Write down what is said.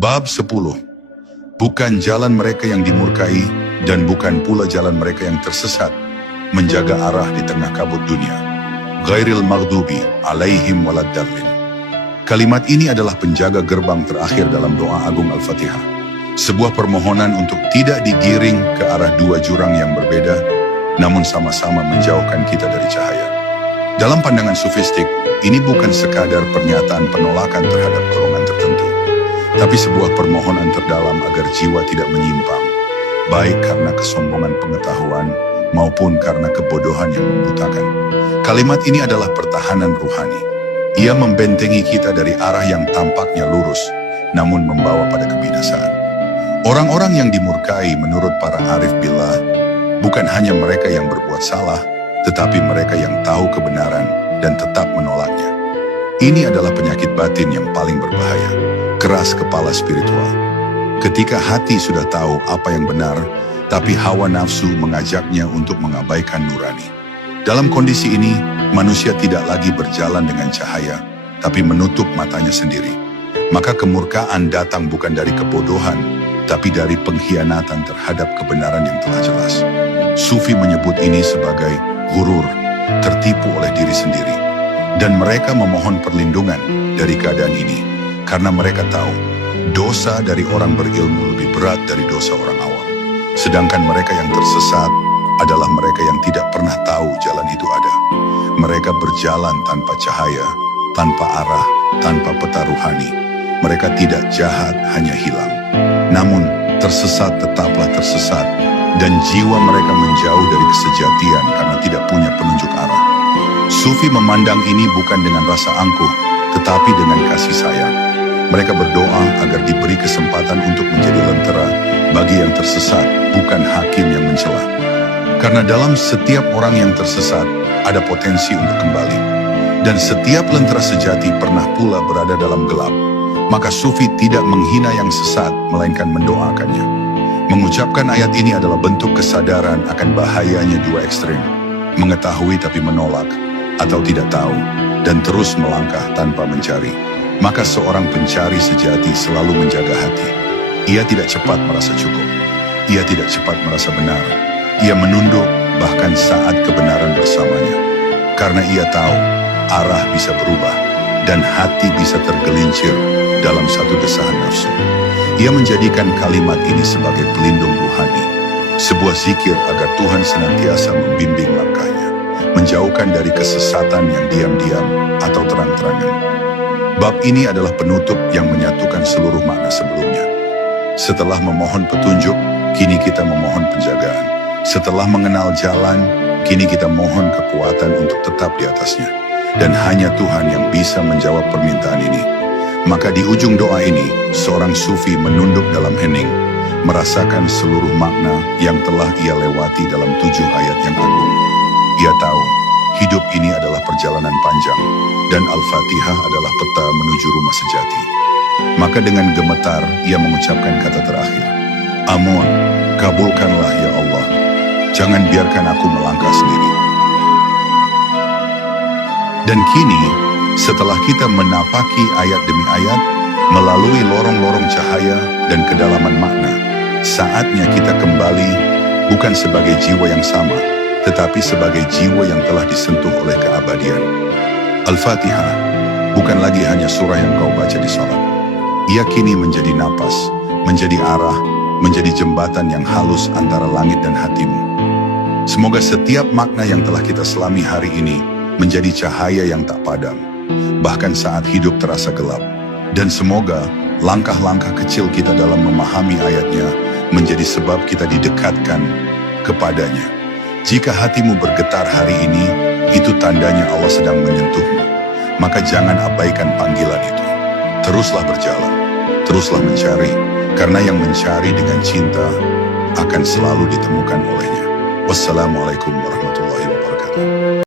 Bab 10. Bukan jalan mereka yang dimurkai dan bukan pula jalan mereka yang tersesat menjaga arah di tengah kabut dunia. Ghairil maghdubi alaihim waladdallin. Kalimat ini adalah penjaga gerbang terakhir dalam doa agung Al-Fatihah. Sebuah permohonan untuk tidak digiring ke arah dua jurang yang berbeda, namun sama-sama menjauhkan kita dari cahaya. Dalam pandangan sufistik, ini bukan sekadar pernyataan penolakan terhadap golongan tertentu, tapi sebuah permohonan terdalam agar jiwa tidak menyimpang, baik karena kesombongan pengetahuan maupun karena kebodohan yang membutakan. Kalimat ini adalah pertahanan ruhani. Ia membentengi kita dari arah yang tampaknya lurus, namun membawa pada kebinasaan. Orang-orang yang dimurkai menurut para arif billah bukan hanya mereka yang berbuat salah, tetapi mereka yang tahu kebenaran dan tetap menolaknya. Ini adalah penyakit batin yang paling berbahaya, keras kepala spiritual. Ketika hati sudah tahu apa yang benar, tapi hawa nafsu mengajaknya untuk mengabaikan nurani. Dalam kondisi ini, manusia tidak lagi berjalan dengan cahaya, tapi menutup matanya sendiri. Maka kemurkaan datang bukan dari kebodohan, tapi dari pengkhianatan terhadap kebenaran yang telah jelas. Sufi menyebut ini sebagai ghurur, tertipu oleh diri sendiri. Dan mereka memohon perlindungan dari keadaan ini, karena mereka tahu dosa dari orang berilmu lebih berat dari dosa orang awam. Sedangkan mereka yang tersesat adalah mereka yang tidak pernah tahu jalan itu ada. Mereka berjalan tanpa cahaya, tanpa arah, tanpa peta ruhani. Mereka tidak jahat, hanya hilang. Namun, tersesat tetaplah tersesat, dan jiwa mereka menjauh dari kesejatian karena tidak punya penunjuk arah. Sufi memandang ini bukan dengan rasa angkuh, tetapi dengan kasih sayang. Mereka berdoa agar diberi kesempatan untuk menjadi lentera bagi yang tersesat, bukan hakim yang mencela. Karena dalam setiap orang yang tersesat, ada potensi untuk kembali. Dan setiap lentera sejati pernah pula berada dalam gelap. Maka Sufi tidak menghina yang sesat, melainkan mendoakannya. Mengucapkan ayat ini adalah bentuk kesadaran akan bahayanya dua ekstrem. Mengetahui tapi menolak, atau tidak tahu, dan terus melangkah tanpa mencari. Maka seorang pencari sejati selalu menjaga hati. Ia tidak cepat merasa cukup. Ia tidak cepat merasa benar. Ia menunduk bahkan saat kebenaran bersamanya. Karena ia tahu arah bisa berubah dan hati bisa tergelincir dalam satu desahan nafsu. Ia menjadikan kalimat ini sebagai pelindung ruhani. Sebuah zikir agar Tuhan senantiasa membimbing langkahnya. Menjauhkan dari kesesatan yang diam-diam atau terang-terangan. Bab ini adalah penutup yang menyatukan seluruh makna sebelumnya. Setelah memohon petunjuk, kini kita memohon penjagaan. Setelah mengenal jalan, kini kita mohon kekuatan untuk tetap di atasnya. Dan hanya Tuhan yang bisa menjawab permintaan ini. Maka di ujung doa ini, seorang sufi menunduk dalam hening, merasakan seluruh makna yang telah ia lewati dalam 7 ayat yang agung. Ia tahu, hidup ini adalah perjalanan panjang, dan Al-Fatihah adalah peta menuju rumah sejati. Maka dengan gemetar, ia mengucapkan kata terakhir, Amun, kabulkanlah ya Allah. Jangan biarkan aku melangkah sendiri. Dan kini, setelah kita menapaki ayat demi ayat, melalui lorong-lorong cahaya dan kedalaman makna, saatnya kita kembali bukan sebagai jiwa yang sama, tetapi sebagai jiwa yang telah disentuh oleh keabadian. Al-Fatihah bukan lagi hanya surah yang kau baca di salat. Ia kini menjadi napas, menjadi arah, menjadi jembatan yang halus antara langit dan hatimu. Semoga setiap makna yang telah kita selami hari ini menjadi cahaya yang tak padam, bahkan saat hidup terasa gelap. Dan semoga langkah-langkah kecil kita dalam memahami ayatnya menjadi sebab kita didekatkan kepadanya. Jika hatimu bergetar hari ini, itu tandanya Allah sedang menyentuhmu. Maka jangan abaikan panggilan itu. Teruslah berjalan, teruslah mencari, karena yang mencari dengan cinta akan selalu ditemukan olehnya. Wassalamualaikum warahmatullahi wabarakatuh.